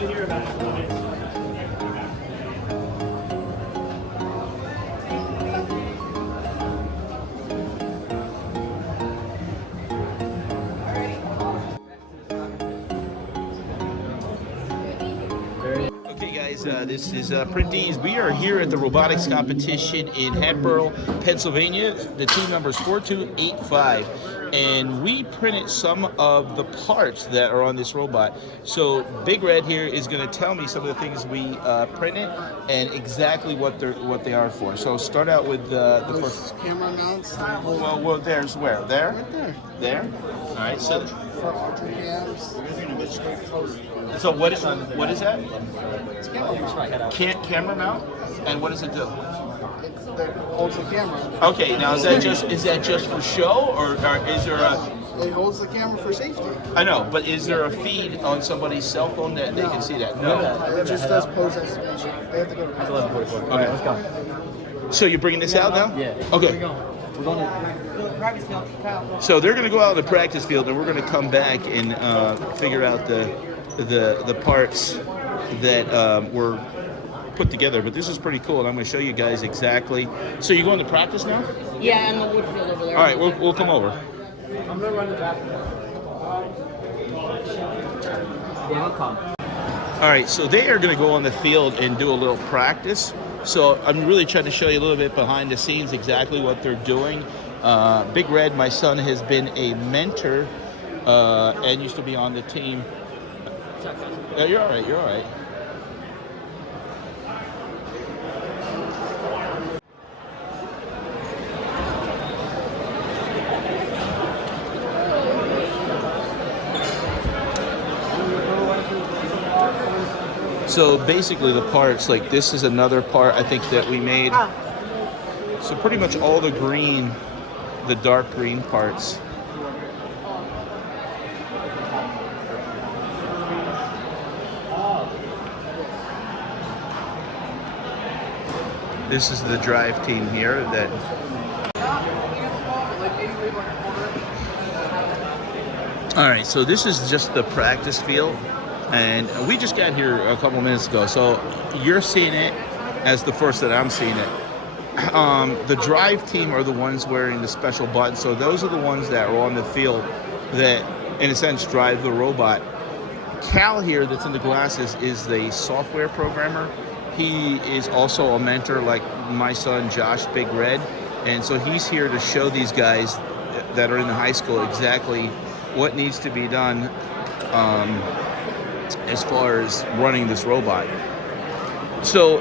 Okay guys, this is Printies. We are here at the robotics competition in Hatboro, Pennsylvania. The team number is 4285. And we printed some of the parts that are on this robot. So Big Red here is going to tell me some of the things we printed and exactly what they are for. So start out with the first. Camera mounts. Well, there's where? There? Right there. There? All right. So For ultra cams. so what is that? It's camera. Camera mount? And what does it do? It holds the camera. Okay, now is that just for show, or is there a? It holds the camera for safety. I know, but is there a feed on somebody's cell phone that they can see that? No. It just does pose estimation. They have to go to 11:44. Okay. Let's go. So you're bringing this out now? Yeah. Okay. We're going to practice field. So they're going to go out in the practice field, and we're going to come back and figure out the parts that were put together. But this is pretty cool, and I'm going to show you guys exactly. So you going to practice now? Yeah, and the wood field over there. All right, we'll come over. I'm going to run the back. Yeah, I'll come. All right, so they are going to go on the field and do a little practice. So I'm really trying to show you a little bit behind the scenes exactly what they're doing. Big Red, my son, has been a mentor and used to be on the team. Yeah, you're all right. You're all right. So basically the parts, like this is another part I think that we made. So pretty much all the green, the dark green parts. This is the drive team here that all right, so this is just the practice field. And we just got here a couple minutes ago, so you're seeing it as the first that I'm seeing it. The drive team are the ones wearing the special buttons, so those are the ones that are on the field that, in a sense, drive the robot. Cal here, that's in the glasses, is the software programmer. He is also a mentor, like my son Josh, Big Red, and so he's here to show these guys that are in the high school exactly what needs to be done as far as running this robot. So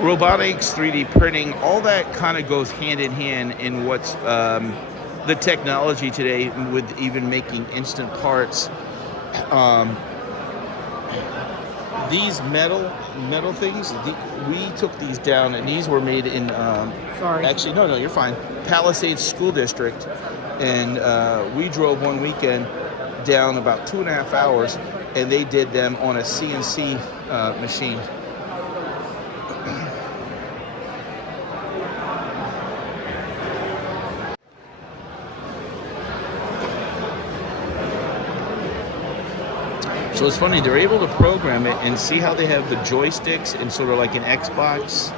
robotics, 3D printing, all that kind of goes hand in hand in what's the technology today with even making instant parts. These metal things, we took these down, and these were made in Sorry. Actually, no, you're fine. Palisades School District, and we drove one weekend down about 2.5 hours, and they did them on a CNC machine. So it's funny, they're able to program it and see how they have the joysticks and sort of like an Xbox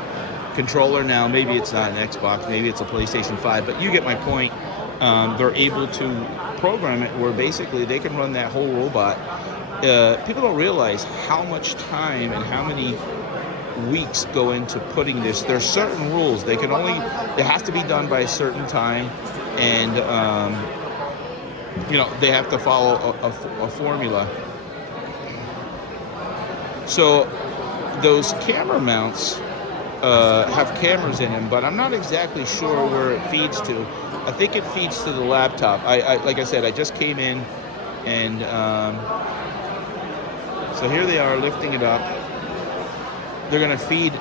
controller. Now, maybe it's not an Xbox, maybe it's a PlayStation 5, but you get my point. They're able to program it where basically they can run that whole robot. People don't realize how much time and how many weeks go into putting this. There's certain rules. It has to be done by a certain time, and they have to follow a formula. So those camera mounts have cameras in them, but I'm not exactly sure where it feeds to. I think it feeds to the laptop. Like I said, I just came in, and so here they are lifting it up. They're gonna feed.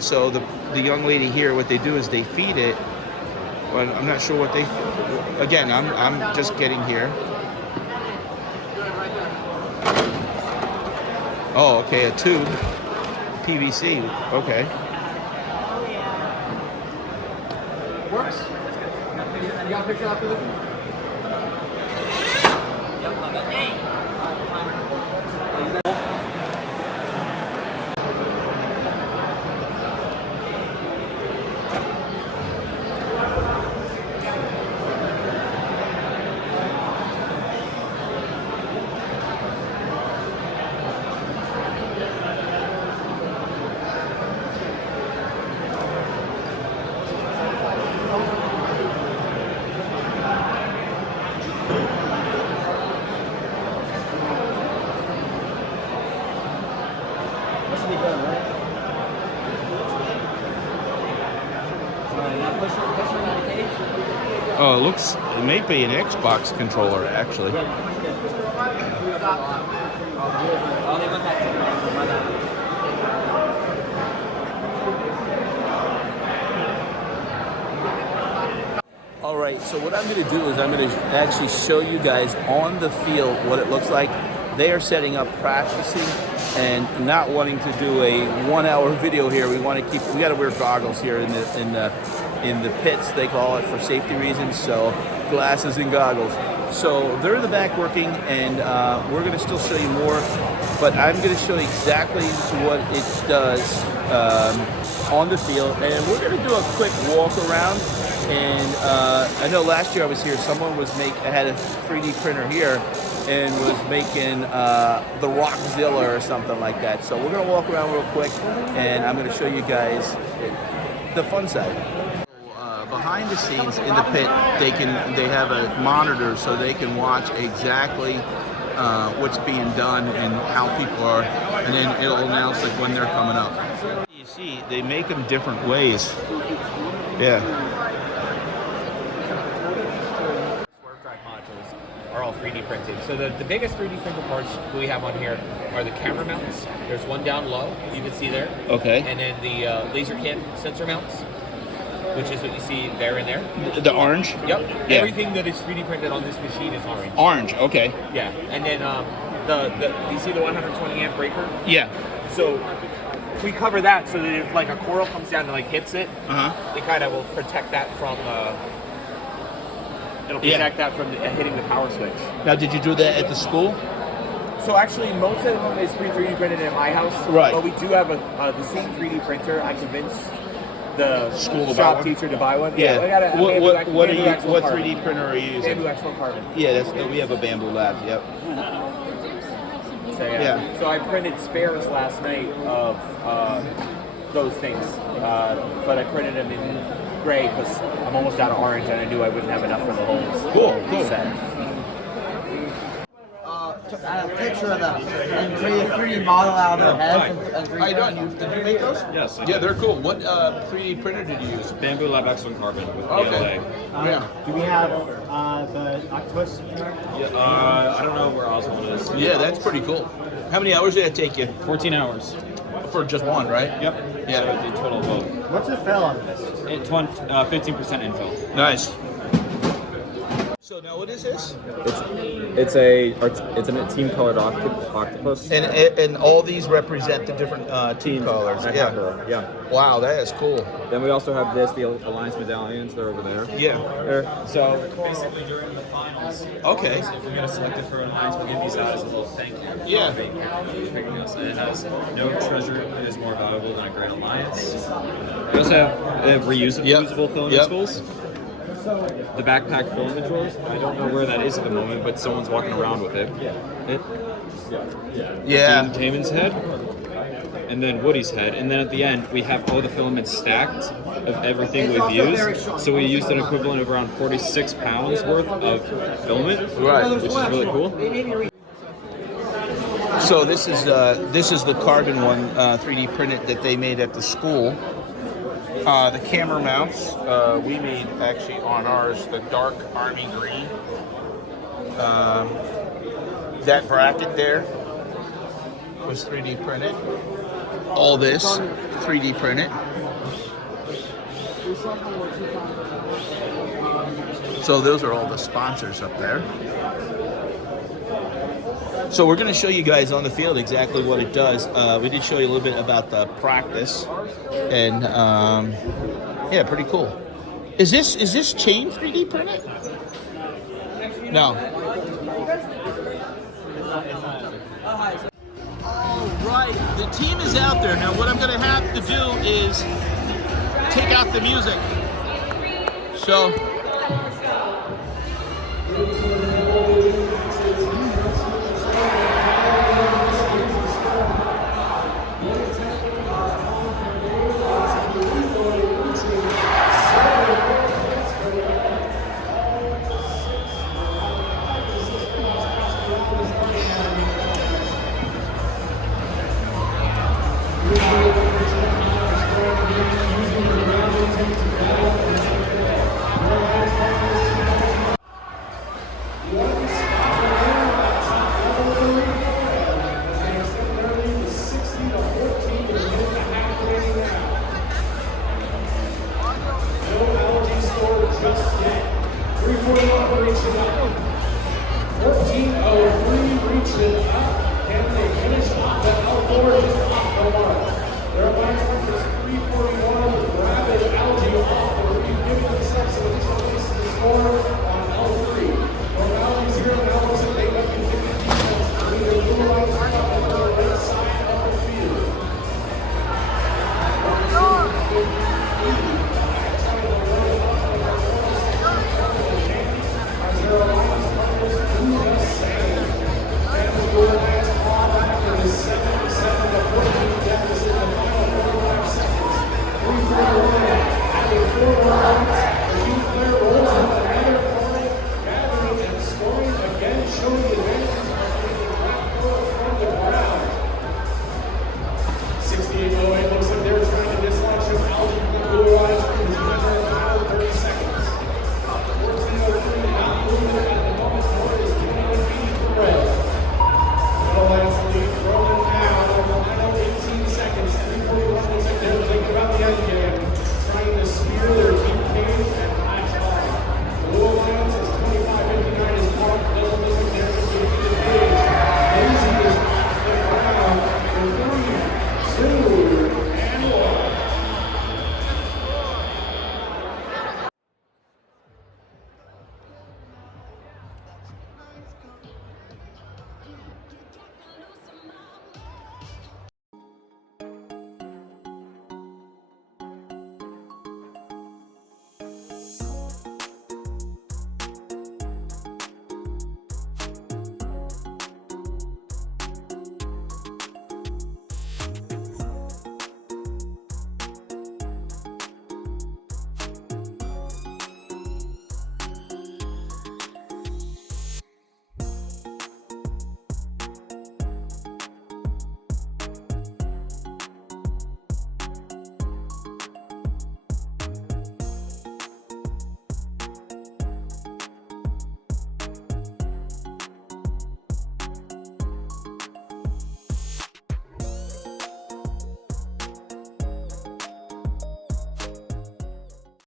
So the young lady here, what they do is they feed it. But I'm not sure what they. Again, I'm just getting here. Oh, okay, a tube, PVC. Okay. Works? You got a picture after this? push her in the cage. Oh, it may be an Xbox controller, actually. Oh, they went back to All right, so what I'm going to do is I'm going to actually show you guys on the field what it looks like. They are setting up practicing and not wanting to do a 1 hour video here. We want to we got to wear goggles here in the pits, they call it, for safety reasons. So glasses and goggles. So they're in the back working, and we're going to still show you more, but I'm going to show you exactly what it does on the field, and we're going to do a quick walk around. And I know last year I was here, someone had a 3D printer here and was making the Rockzilla or something like that. So we're going to walk around real quick, and I'm going to show you guys the fun side. Behind the scenes in the pit, they have a monitor so they can watch exactly what's being done and how people are, and then it'll announce like when they're coming up. You see, they make them different ways. Yeah. Are all 3D printed. So the biggest 3D printed parts we have on here are the camera mounts. There's one down low, you can see there. Okay. And then the laser cam sensor mounts, which is what you see there and there. The orange? Yep. Yeah. Everything that is 3D printed on this machine is orange. Orange, okay. Yeah. And then you see the 120 amp breaker? Yeah. So we cover that so that if like a coral comes down and like hits it, it kind of will protect that from it'll protect that from hitting the power switch. Now, did you do that at the school? So actually, most of them is 3D printed at my house. Right. But we do have the same 3D printer. I convinced the school shop teacher to buy one. Yeah. What 3D printer are you using? Bamboo X1 Carbon. Yeah, we have a Bamboo Labs. Yep. So yeah. So I printed spares last night of those things, but I printed them in gray because I'm almost out of orange and I knew I wouldn't have enough for the whole Cool. set. Took a picture of them and created a 3D model out of their heads. How you doing? Did you make those? Yes. Yeah, they're cool. What 3D printer did you use? Bamboo Lab X1 Carbon with Okay. PLA. Yeah. Do we have the octopus? Yeah, I don't know where Oswald is. Yeah, that's pretty cool. How many hours did it take you? 14 hours. For just one, right? Yep. Yeah. So the total vote. What's the fill on this? It's 15% infill. Nice. So now what is this? It's a team colored octopus. And all these represent the different team colors. Yeah. Yeah. Wow, that is cool. Then we also have the Alliance medallions. They're over there. Yeah. So Basically, during the finals, Okay. if we get selected for an alliance, we'll give these out as a little thank you. Yeah. Picking us. And it has no treasure is more valuable than a Grand Alliance. We also have reusable filament spools. The backpack filament rolls. I don't know where that is at the moment, but someone's walking around with it. Yeah. Dean Taman's head, and then Woody's head, and then at the end we have all the filaments stacked of everything we've used. So we used an equivalent of around 46 pounds worth of filament, Right. which is really cool. So this is the carbon one 3D printed that they made at the school. The camera mounts we made actually on ours, the dark army green. That bracket there was 3D printed. All this 3D printed. So those are all the sponsors up there. So we're going to show you guys on the field exactly what it does. We did show you a little bit about the practice, and yeah, pretty cool. Is this chain 3D printed? No. All right, the team is out there now. What I'm going to have to do is take out the music. So.